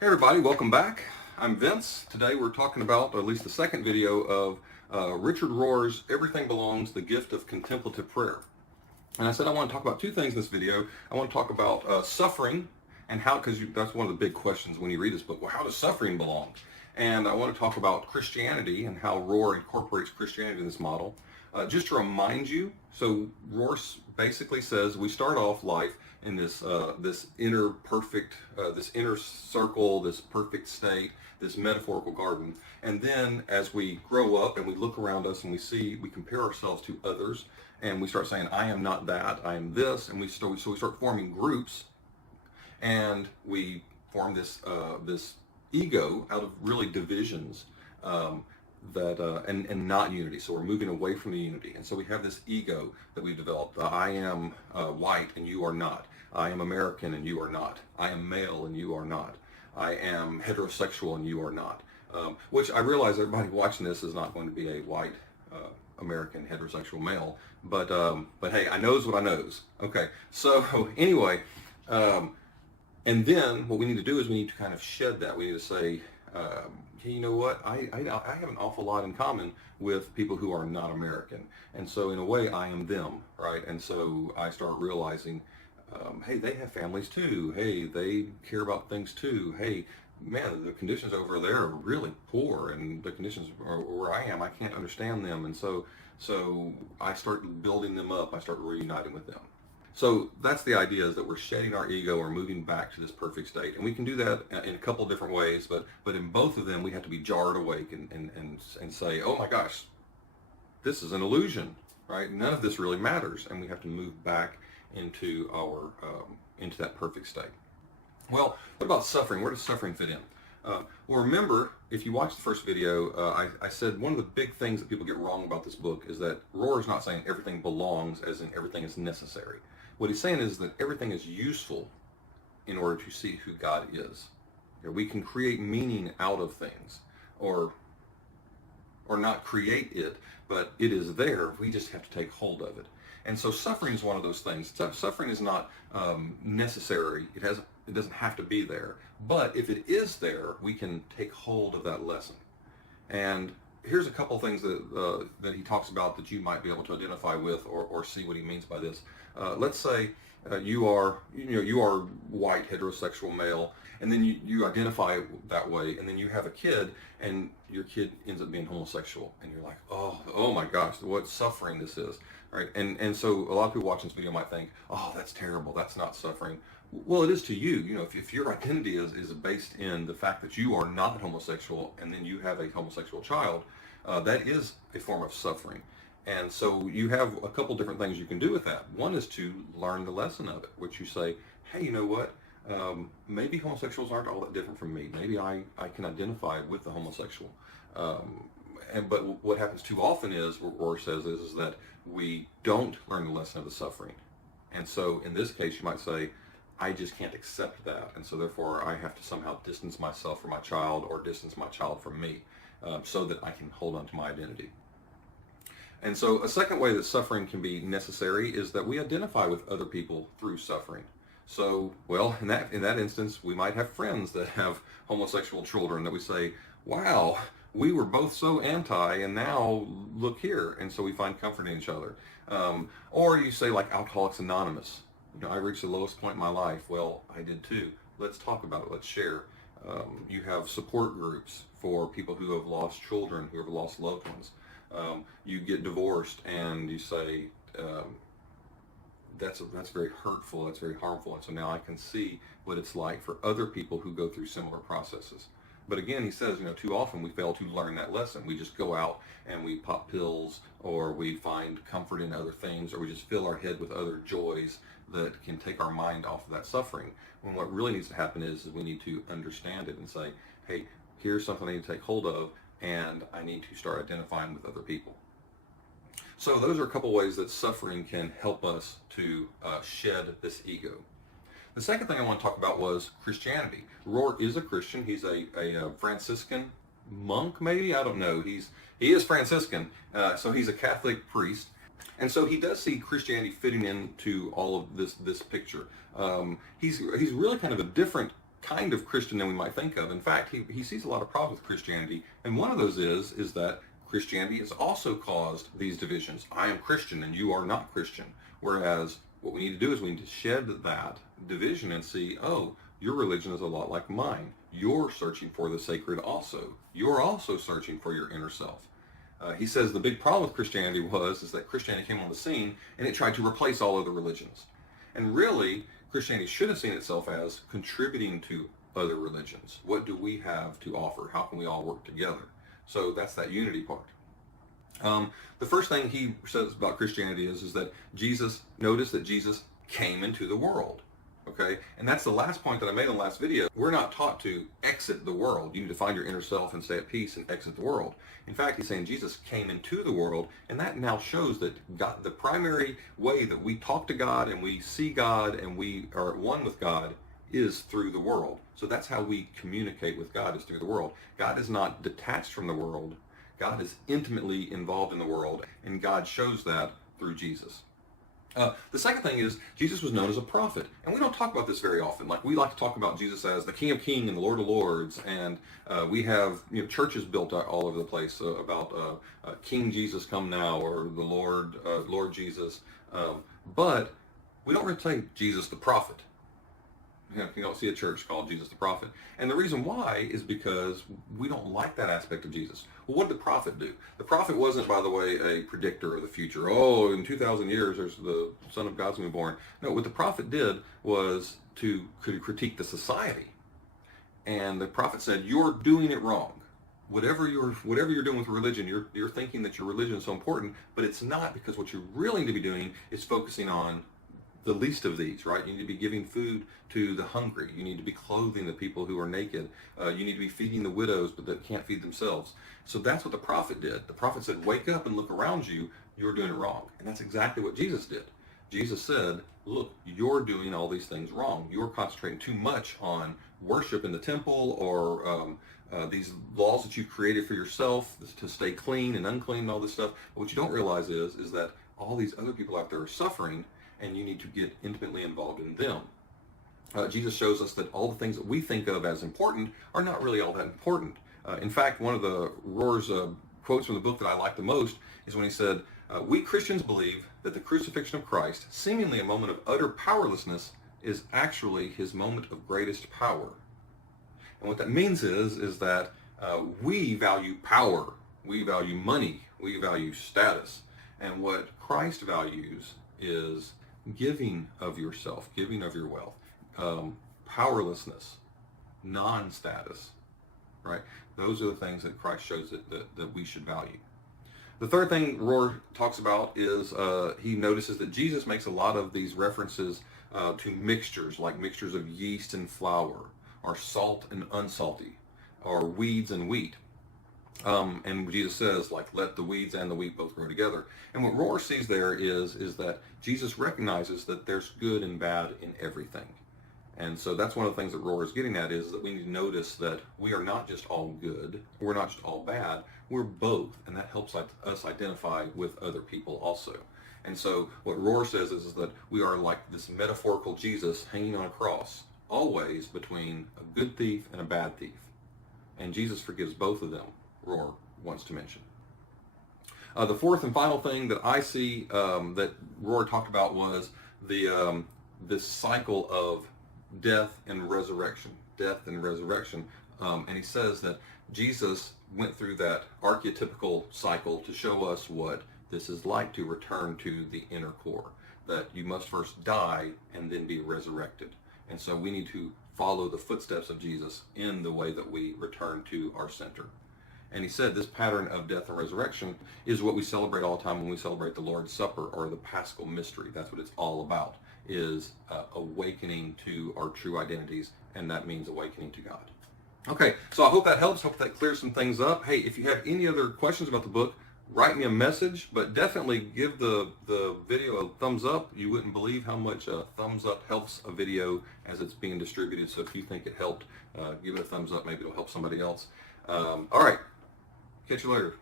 Hey everybody, welcome back. I'm Vince. Today we're talking about at least the second video of Richard Rohr's Everything Belongs, The Gift of Contemplative Prayer. And I said I want to talk about two things in this video. I want to talk about suffering and how, because that's one of the big questions when you read this book. Well, how does suffering belong? And I want to talk about Christianity and how Rohr incorporates Christianity in this model. Just to remind you, so Rohr basically says we start off life in this inner perfect, this inner circle, this perfect state, this metaphorical garden, and then as we grow up and we look around us and we compare ourselves to others, and we start saying, I am not that, I am this, and we start forming groups, and we form this ego out of really divisions. And not unity. So we're moving away from the unity, and so we have this ego that we've developed. I am white and you are not. I am American and you are not. I am male and you are not. I am heterosexual and you are not. Which I realize everybody watching this is not going to be a white American heterosexual male, but hey, I knows what I knows. Okay, so anyway, and then what we need to do is we need to kind of shed that. We need to say, hey, you know what? I have an awful lot in common with people who are not American, and so in a way, I am them, right? And so I start realizing, hey, they have families too. Hey, they care about things too. Hey, man, the conditions over there are really poor, and the conditions where I am, I can't understand them, and so I start building them up. I start reuniting with them. So that's the idea, is that we're shedding our ego or moving back to this perfect state. And we can do that in a couple of different ways, but in both of them we have to be jarred awake and say, oh my gosh, this is an illusion, right? None of this really matters, and we have to move back into our into that perfect state. Well, what about suffering? Where does suffering fit in? Well, remember, if you watch the first video, I said one of the big things that people get wrong about this book is that Rohr is not saying everything belongs, as in everything is necessary. What he's saying is that everything is useful in order to see who God is. We can create meaning out of things, or not create it, but it is there. We just have to take hold of it. And so suffering is one of those things. Suffering is not necessary. It doesn't have to be there. But if it is there, we can take hold of that lesson. And here's a couple things that he talks about that you might be able to identify with, or see what he means by this. Let's say you are white, heterosexual male, and then you identify that way, and then you have a kid, and your kid ends up being homosexual, and you're like, oh my gosh, what suffering this is, right? And so a lot of people watching this video might think, oh, that's terrible, that's not suffering. Well, it is to you. If your identity is based in the fact that you are not homosexual, and then you have a homosexual child, that is a form of suffering. And so you have a couple different things you can do with that. One is to learn the lesson of it, which you say, hey, you know what? Maybe homosexuals aren't all that different from me. Maybe I can identify with the homosexual. But what happens too often is, what Rohr says is that we don't learn the lesson of the suffering. And so in this case, you might say, I just can't accept that, and so therefore I have to somehow distance myself from my child, or distance my child from me, so that I can hold on to my identity. And so a second way that suffering can be necessary is that we identify with other people through suffering. So, well, in that instance, we might have friends that have homosexual children that we say, wow, we were both so anti, and now look here, and so we find comfort in each other. Or you say, like Alcoholics Anonymous. I reached the lowest point in my life. Well, I did too. Let's talk about it. Let's share. You have support groups for people who have lost children, who have lost loved ones. You get divorced, and you say, that's very hurtful, that's very harmful, and so now I can see what it's like for other people who go through similar processes. But again, he says, too often we fail to learn that lesson. We just go out and we pop pills, or we find comfort in other things, or we just fill our head with other joys that can take our mind off of that suffering. When what really needs to happen is we need to understand it and say, hey, here's something I need to take hold of, and I need to start identifying with other people. So those are a couple ways that suffering can help us to shed this ego. The second thing I want to talk about was Christianity. Rohr is a Christian. He's a Franciscan monk, maybe? I don't know. He is Franciscan, so he's a Catholic priest. And so he does see Christianity fitting into all of this picture. He's really kind of a different kind of Christian than we might think of. In fact, he sees a lot of problems with Christianity, and one of those is that Christianity has also caused these divisions. I am Christian and you are not Christian. Whereas what we need to do is we need to shed that division and see, oh, your religion is a lot like mine. You're searching for the sacred also. You're also searching for your inner self. He says the big problem with Christianity is that Christianity came on the scene and it tried to replace all other religions. And really, Christianity should have seen itself as contributing to other religions. What do we have to offer? How can we all work together? So that's that unity part. The first thing he says about Christianity is that notice that Jesus came into the world. Okay, and that's the last point that I made in the last video. We're not taught to exit the world. You need to find your inner self and stay at peace and exit the world. In fact, he's saying Jesus came into the world, and that now shows that God, the primary way that we talk to God and we see God and we are at one with God is through the world. So that's how we communicate with God, is through the world. God is not detached from the world. God is intimately involved in the world, and God shows that through Jesus. The second thing is Jesus was known as a prophet, and we don't talk about this very often. Like, we like to talk about Jesus as the King of Kings and the Lord of Lords, and we have churches built all over the place about King Jesus come now, or the Lord Jesus, but we don't really say Jesus the prophet. You don't see a church called Jesus the prophet. And the reason why is because we don't like that aspect of Jesus. Well, what did the prophet do? The prophet wasn't, by the way, a predictor of the future. Oh, in 2,000 years, there's the Son of God's going to be born. No, what the prophet did was to critique the society. And the prophet said, you're doing it wrong. Whatever you're doing with religion, you're thinking that your religion is so important, but it's not, because what you really need to be doing is focusing on the least of these, right? You need to be giving food to the hungry. You need to be clothing the people who are naked. You need to be feeding the widows but that can't feed themselves. So that's what the prophet did. The prophet said, wake up and look around you. You're doing it wrong. And that's exactly what Jesus did. Jesus said, look, you're doing all these things wrong. You're concentrating too much on worship in the temple, or these laws that you've created for yourself to stay clean and unclean and all this stuff. But what you don't realize is that all these other people out there are suffering, and you need to get intimately involved in them. Jesus shows us that all the things that we think of as important are not really all that important. In fact, one of the Rohr's quotes from the book that I like the most is when he said, we Christians believe that the crucifixion of Christ, seemingly a moment of utter powerlessness, is actually his moment of greatest power. And what that means is that we value power, we value money, we value status. And what Christ values is giving of yourself, giving of your wealth, powerlessness, non-status, right? Those are the things that Christ shows that we should value. The third thing Rohr talks about is he notices that Jesus makes a lot of these references to mixtures, like mixtures of yeast and flour, or salt and unsalty, or weeds and wheat. And Jesus says, like, let the weeds and the wheat both grow together. And what Rohr sees there is that Jesus recognizes that there's good and bad in everything. And so that's one of the things that Rohr is getting at, is that we need to notice that we are not just all good, we're not just all bad, we're both. And that helps us identify with other people also. And so what Rohr says is that we are like this metaphorical Jesus hanging on a cross, always between a good thief and a bad thief. And Jesus forgives both of them, Rohr wants to mention. The fourth and final thing that I see that Rohr talked about was this cycle of death and resurrection. And he says that Jesus went through that archetypical cycle to show us what this is like to return to the inner core, that you must first die and then be resurrected. And so we need to follow the footsteps of Jesus in the way that we return to our center. And he said this pattern of death and resurrection is what we celebrate all the time when we celebrate the Lord's Supper, or the Paschal Mystery. That's what it's all about, is awakening to our true identities, and that means awakening to God. Okay, so I hope that helps. Hope that clears some things up. Hey, if you have any other questions about the book, write me a message, but definitely give the video a thumbs up. You wouldn't believe how much a thumbs up helps a video as it's being distributed. So if you think it helped, give it a thumbs up. Maybe it'll help somebody else. All right. Catch you later.